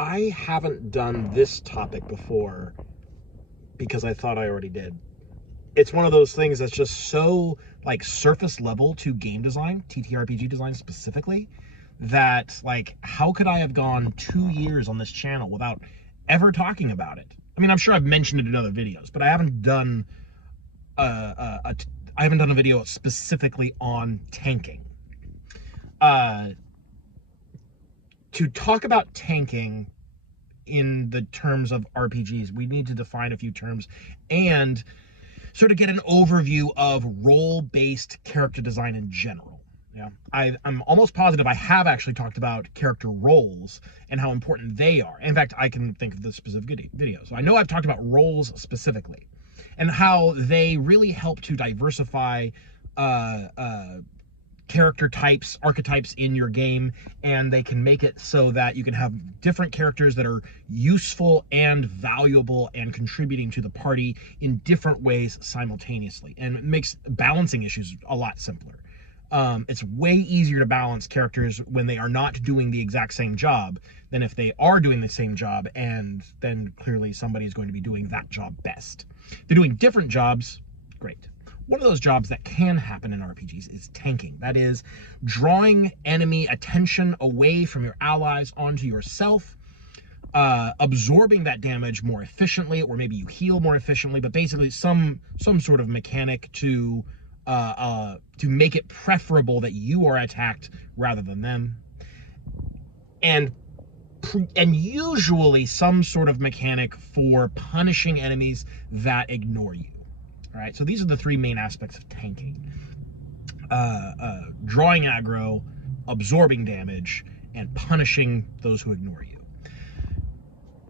I haven't done this topic before because I thought I already did. It's one of those things that's just so like surface level to game design, TTRPG design specifically, that like how could I have gone 2 years on this channel without ever talking about it? I mean, I'm sure I've mentioned it in other videos, but I haven't done I haven't done a video specifically on tanking. To talk about tanking in the terms of RPGs, we need to define a few terms and sort of get an overview of role-based character design in general. Yeah, I'm almost positive I have actually talked about character roles and how important they are. In fact, I can think of the specific video. So I know I've talked about roles specifically and how they really help to diversify character types, archetypes in your game, and they can make it so that you can have different characters that are useful and valuable and contributing to the party in different ways simultaneously, and it makes balancing issues a lot simpler. It's way easier to balance characters when they are not doing the exact same job than if they are doing the same job, and then clearly somebody is going to be doing that job best. If they're doing different jobs, great. One of those jobs that can happen in RPGs is tanking. That is, drawing enemy attention away from your allies onto yourself, absorbing that damage more efficiently, or maybe you heal more efficiently, but basically some sort of mechanic to make it preferable that you are attacked rather than them. And usually some sort of mechanic for punishing enemies that ignore you. All right, so these are the three main aspects of tanking. Drawing aggro, absorbing damage, and punishing those who ignore you.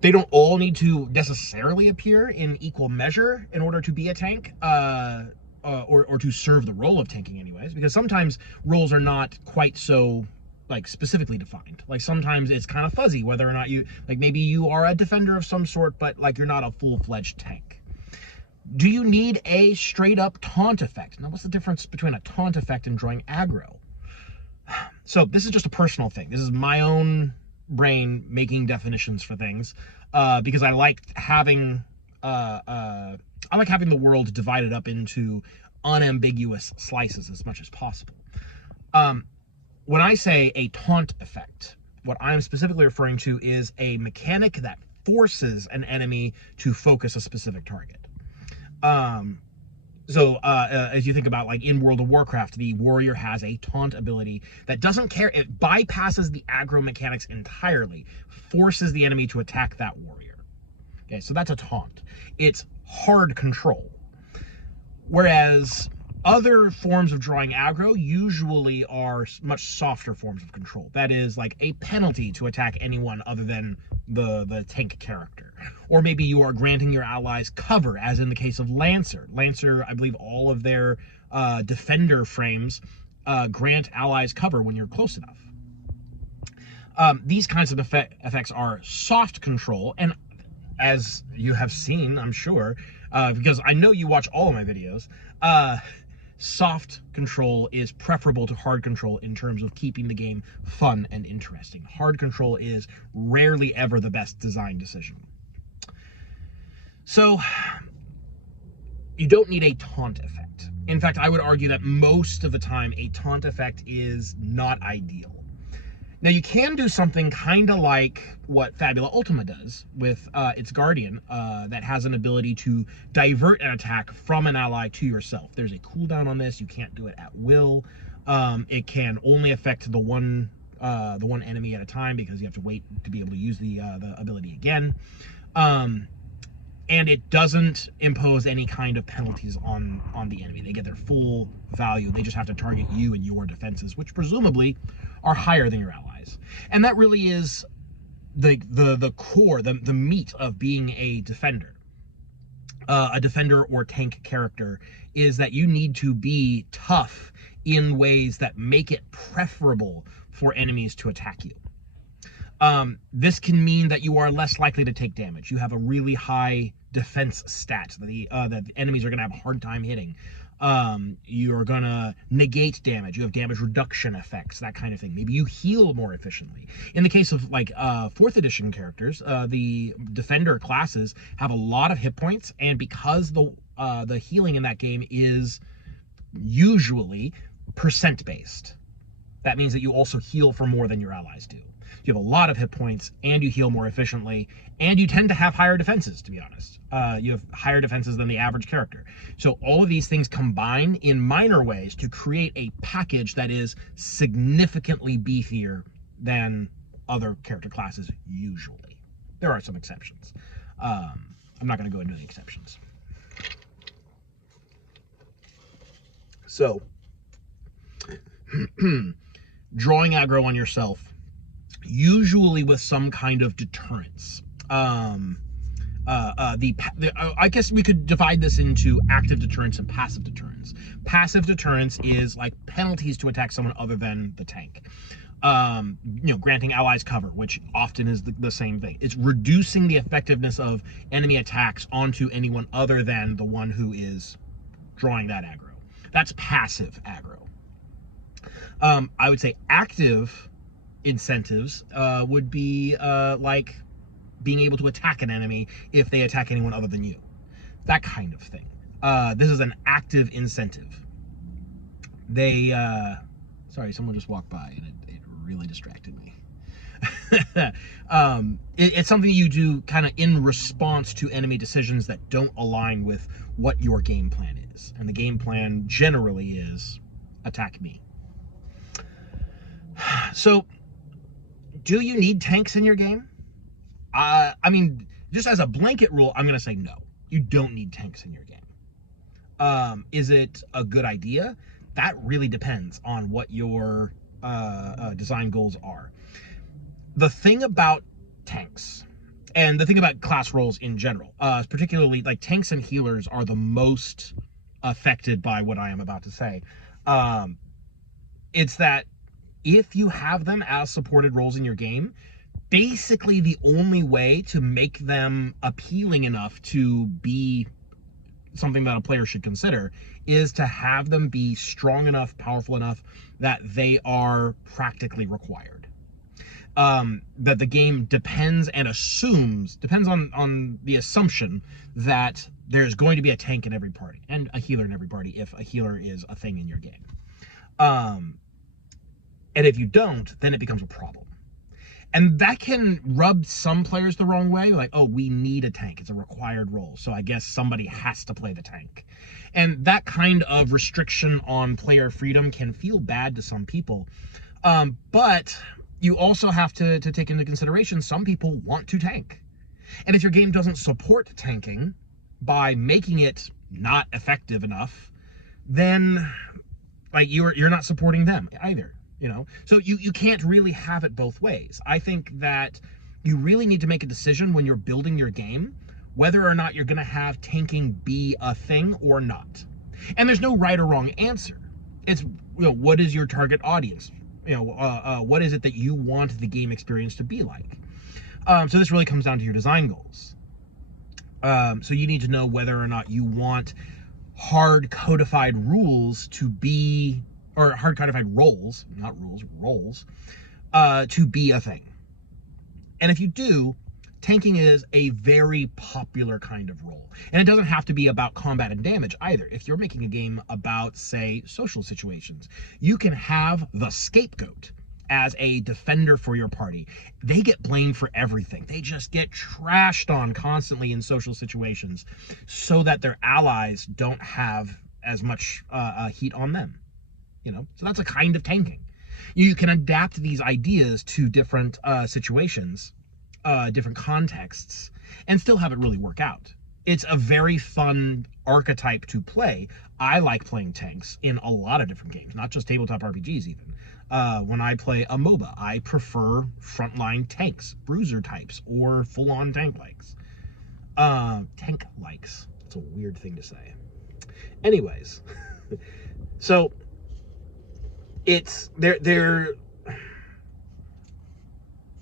They don't all need to necessarily appear in equal measure in order to be a tank, or to serve the role of tanking anyways, because sometimes roles are not quite so like specifically defined. Like sometimes it's kind of fuzzy whether or not you, like maybe you are a defender of some sort, but like you're not a full-fledged tank. Do you need a straight up taunt effect? Now, what's the difference between a taunt effect and drawing aggro? So this is just a personal thing. This is my own brain making definitions for things, because I like having the world divided up into unambiguous slices as much as possible. When I say a taunt effect, what I'm specifically referring to is a mechanic that forces an enemy to focus a specific target. As you think about like in World of Warcraft, the warrior has a taunt ability that doesn't care. It bypasses the aggro mechanics entirely, forces the enemy to attack that warrior. Okay, so that's a taunt. It's hard control. Whereas other forms of drawing aggro usually are much softer forms of control. That is like a penalty to attack anyone other than the tank character. Or maybe you are granting your allies cover, as in the case of Lancer. Lancer, I believe all of their defender frames grant allies cover when you're close enough. These kinds of effects are soft control, and as you have seen, I'm sure, because I know you watch all of my videos, soft control is preferable to hard control in terms of keeping the game fun and interesting. Hard control is rarely ever the best design decision. So you don't need a taunt effect. In fact, I would argue that most of the time a taunt effect is not ideal. Now, you can do something kind of like what Fabula Ultima does with its Guardian, that has an ability to divert an attack from an ally to yourself. There's a cooldown on this. You can't do it at will. It can only affect the one enemy at a time because you have to wait to be able to use the ability again. And it doesn't impose any kind of penalties on the enemy. They get their full value. They just have to target you and your defenses, which presumably are higher than your allies. And that really is the core, the meat of being a defender. A defender or tank character is that you need to be tough in ways that make it preferable for enemies to attack you. This can mean that you are less likely to take damage. You have a really high defense stat that the enemies are going to have a hard time hitting. You're gonna negate damage. You have damage reduction effects, that kind of thing. Maybe you heal more efficiently. In the case of like 4th edition characters, the defender classes have a lot of hit points, and because the healing in that game is usually percent based, that means that you also heal for more than your allies do. You have a lot of hit points, and you heal more efficiently, and you tend to have higher defenses, to be honest. You have higher defenses than the average character. So all of these things combine in minor ways to create a package that is significantly beefier than other character classes usually. There are some exceptions. I'm not going to go into the exceptions. So, drawing aggro on yourself, usually with some kind of deterrence. I guess we could divide this into active deterrence and passive deterrence. Passive deterrence is like penalties to attack someone other than the tank. Granting allies cover, which often is the same thing. It's reducing the effectiveness of enemy attacks onto anyone other than the one who is drawing that aggro. That's passive aggro. I would say active incentives would be like being able to attack an enemy if they attack anyone other than you. That kind of thing. This is an active incentive. Sorry, someone just walked by and it really distracted me. It's something you do kind of in response to enemy decisions that don't align with what your game plan is. And the game plan generally is attack me. So, do you need tanks in your game? I mean, just as a blanket rule, I'm going to say no. You don't need tanks in your game. Is it a good idea? That really depends on what your design goals are. The thing about tanks, and the thing about class roles in general, particularly like tanks and healers are the most affected by what I am about to say. It's that if you have them as supported roles in your game, basically the only way to make them appealing enough to be something that a player should consider is to have them be strong enough, powerful enough that they are practically required. That the game depends on the assumption that there's going to be a tank in every party and a healer in every party if a healer is a thing in your game. And if you don't, then it becomes a problem. And that can rub some players the wrong way. Like, oh, we need a tank. It's a required role. So I guess somebody has to play the tank. And that kind of restriction on player freedom can feel bad to some people. But you also have to take into consideration some people want to tank. And if your game doesn't support tanking by making it not effective enough, then like you're not supporting them either. So you can't really have it both ways. I think that you really need to make a decision when you're building your game whether or not you're going to have tanking be a thing or not. And there's no right or wrong answer. It's what is your target audience? What is it that you want the game experience to be like? So this really comes down to your design goals. So you need to know whether or not you want hard codified rules to be, or hard codified roles, not rules, roles, to be a thing. And if you do, tanking is a very popular kind of role. And it doesn't have to be about combat and damage either. If you're making a game about, say, social situations, you can have the scapegoat as a defender for your party. They get blamed for everything. They just get trashed on constantly in social situations so that their allies don't have as much heat on them. So that's a kind of tanking. You can adapt these ideas to different situations, different contexts, and still have it really work out. It's a very fun archetype to play. I like playing tanks in a lot of different games, not just tabletop RPGs even. When I play a MOBA, I prefer frontline tanks, bruiser types, or full-on tank likes. Tank likes. It's a weird thing to say. Anyways, so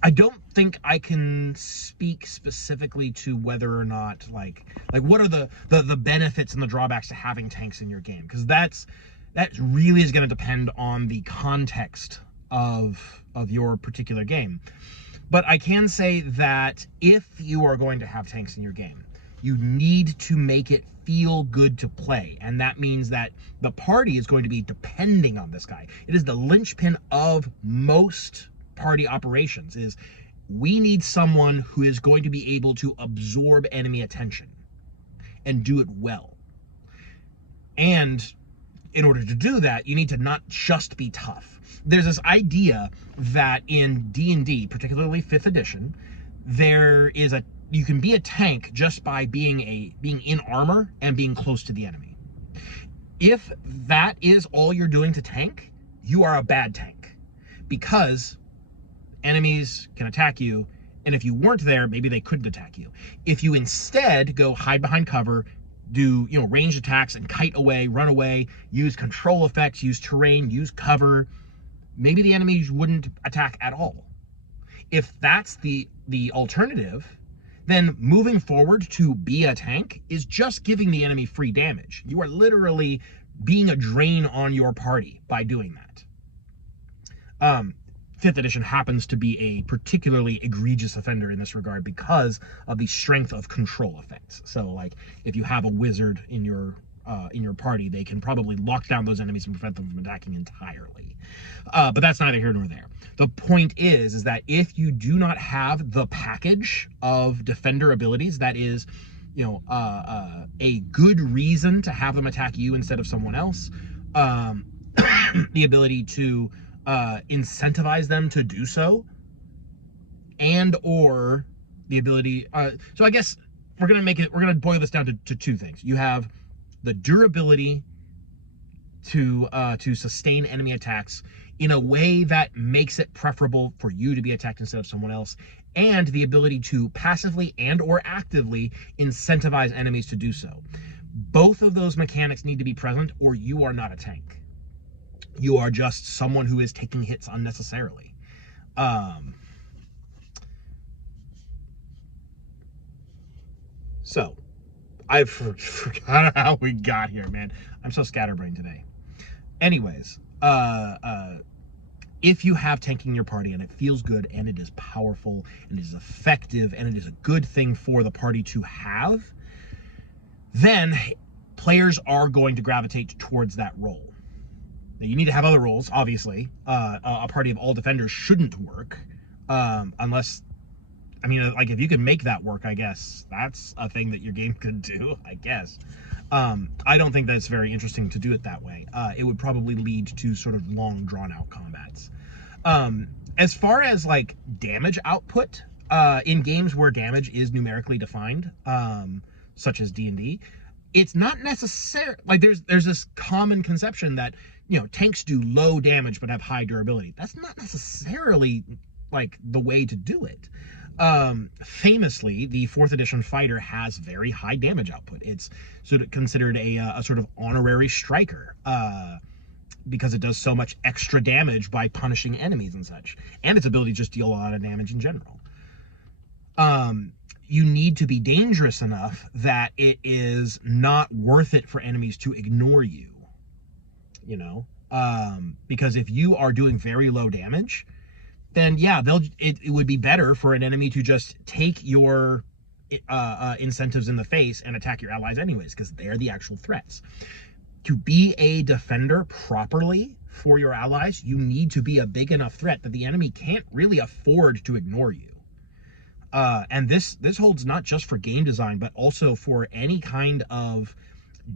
I don't think I can speak specifically to whether or not like what are the benefits and the drawbacks to having tanks in your game, because that really is going to depend on the context of your particular game. But I can say that if you are going to have tanks in your game, you need to make it feel good to play. And that means that the party is going to be depending on this guy. It is the linchpin of most party operations, is we need someone who is going to be able to absorb enemy attention and do it well. And in order to do that, you need to not just be tough. There's this idea that in D&D, particularly 5th edition, you can be a tank just by being in armor and being close to the enemy. If that is all you're doing to tank, you are a bad tank, because enemies can attack you, and if you weren't there, maybe they couldn't attack you. If you instead go hide behind cover, do ranged attacks and kite away, run away, use control effects, use terrain, use cover, maybe the enemies wouldn't attack at all. If that's the alternative, then moving forward to be a tank is just giving the enemy free damage. You are literally being a drain on your party by doing that. 5th edition happens to be a particularly egregious offender in this regard because of the strength of control effects. So like if you have a wizard in your party, they can probably lock down those enemies and prevent them from attacking entirely. But that's neither here nor there. The point is that if you do not have the package of defender abilities, that is, a good reason to have them attack you instead of someone else, the ability to incentivize them to do so, and or the ability, so I guess we're gonna boil this down to two things. You have the durability to sustain enemy attacks in a way that makes it preferable for you to be attacked instead of someone else, and the ability to passively and or actively incentivize enemies to do so. Both of those mechanics need to be present, or you are not a tank. You are just someone who is taking hits unnecessarily. So, I forgot how we got here, man. I'm so scatterbrained today. Anyways, if you have tanking in your party and it feels good and it is powerful and it is effective and it is a good thing for the party to have, then players are going to gravitate towards that role. Now, you need to have other roles, obviously. A party of all defenders shouldn't work, unless, like if you can make that work, I guess that's a thing that your game could do, I guess. I don't think that's very interesting to do it that way. It would probably lead to sort of long, drawn-out combats. As far as like damage output, in games where damage is numerically defined, such as D&D, it's not necessary. Like there's this common conception that tanks do low damage but have high durability. That's not necessarily like the way to do it. Famously, the 4th edition fighter has very high damage output. It's sort of considered a sort of honorary striker, because it does so much extra damage by punishing enemies and such, and its ability to just deal a lot of damage in general. You need to be dangerous enough that it is not worth it for enemies to ignore you, because if you are doing very low damage, then yeah, it would be better for an enemy to just take your incentives in the face and attack your allies anyways, because they're the actual threats. To be a defender properly for your allies, you need to be a big enough threat that the enemy can't really afford to ignore you. And this holds not just for game design, but also for any kind of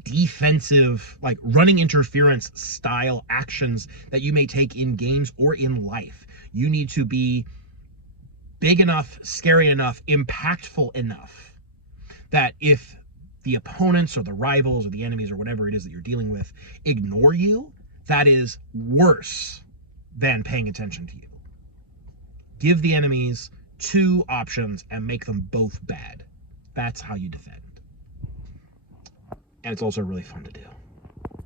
defensive, like running interference style actions that you may take in games or in life. You need to be big enough, scary enough, impactful enough that if the opponents or the rivals or the enemies or whatever it is that you're dealing with ignore you, that is worse than paying attention to you. Give the enemies two options and make them both bad. That's how you defend. And it's also really fun to do.